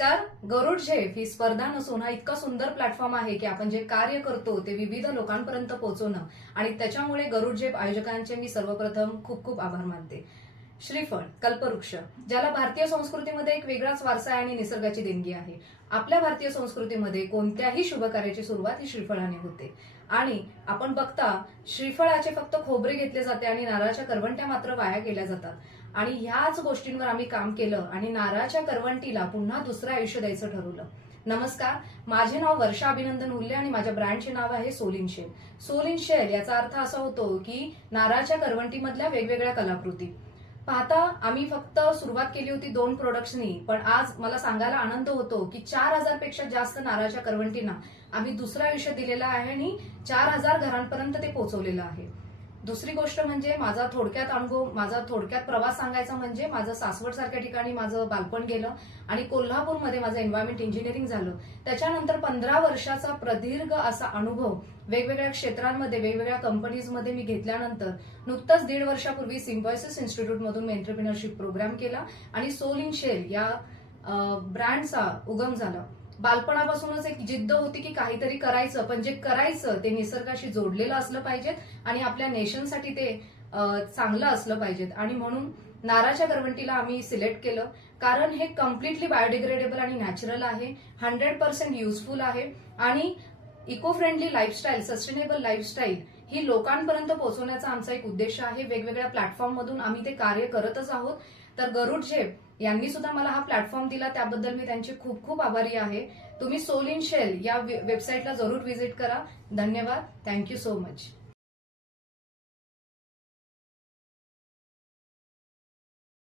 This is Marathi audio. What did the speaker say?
नमस्कार. गरुड झेप ही स्पर्धा नसून हा इतका सुंदर प्लॅटफॉर्म आहे की आपण जे कार्य करतो ते विविध लोकांपर्यंत पोहोचवणं आणि त्याच्यामुळे गरुड झेप आयोजकांचे मी सर्वप्रथम खूप खूप आभार मानते. श्रीफळ, कल्पवृक्ष, ज्याला भारतीय संस्कृतीमध्ये एक वेगळाच वारसा आहे आणि निसर्गाची देणगी आहे. आपल्या भारतीय संस्कृतीमध्ये कोणत्याही शुभ कार्याची सुरुवात ही श्रीफळाने होते आणि आपण बघता श्रीफळाचे फक्त खोबरे घेतले जाते आणि नारळाच्या करवंट्या मात्र वाया केल्या जातात. आणि ह्याच गोष्टींवर आम्ही काम केलं आणि नारळाच्या करवंटीला पुन्हा दुसरं आयुष्य द्यायचं ठरवलं. नमस्कार, माझे नाव वर्षा अभिनंदन हुल्ले आणि माझ्या ब्रँडचे नाव आहे Soul in Shell. Soul in Shell याचा अर्थ असा होतो की नारळाच्या करवंटीमधल्या वेगवेगळ्या कलाकृती. पाहता आम्ही फक्त सुरुवात केली होती 2 प्रोडक्ट्सनी, पण आज मला सांगायला आनंद होतो की 4000 पेक्षा जास्त नारळाच्या करवंटींना आम्ही दुसरं आयुष्य दिलेलं आहे आणि 4000 घरांपर्यंत ते पोहोचवलेलं आहे. दुसरी गोष्ट म्हणजे माझा थोडक्यात अनुभव, माझा थोडक्यात प्रवास सांगायचा म्हणजे माझं सासवड सारख्या ठिकाणी माझं बालपण गेलं आणि कोल्हापूरमध्ये माझं एन्व्हायरमेंट इंजिनिअरिंग झालं. त्याच्यानंतर 15 वर्षाचा प्रदीर्घ असा अनुभव वेगवेगळ्या क्षेत्रांमध्ये वेगवेगळ्या कंपनीजमध्ये मी घेतल्यानंतर नुकतंच 1.5 वर्षापूर्वी सिम्बायोसिस इन्स्टिट्यूट मधून मी एंटरप्रिनरशिप प्रोग्राम केला आणि सोल इन शेल या ब्रँडचा उगम झाला. बालपणापासूनच एक जिद्द होती की काहीतरी करायचं, पण जे करायचं ते निसर्गाशी जोडलेलं असलं पाहिजे आणि आपल्या नेशनसाठी ते चांगलं असलं पाहिजे. आणि म्हणून नारळाच्या करवंटीला आम्ही सिलेक्ट केलं कारण हे कम्प्लिटली बायोडिग्रेडेबल आणि नॅचरल आहे, 100% युजफुल आहे आणि eco friendly lifestyle, sustainable lifestyle ही लोकांपर्यंत पोहोचवण्याचा आमचा एक उद्देश आहे. वेगवेगळ्या प्लॅटफॉर्म मधून आम्ही ते कार्य करतच आहोत. तर गरुड झेप यांनी सुद्धा मला हा प्लॅटफॉर्म दिला, त्याबद्दल मी त्यांचे खूप खूप आभारी आहे. तुम्ही सोल इन शेल या वेबसाईटला जरूर व्हिजिट करा. धन्यवाद. Thank you so much.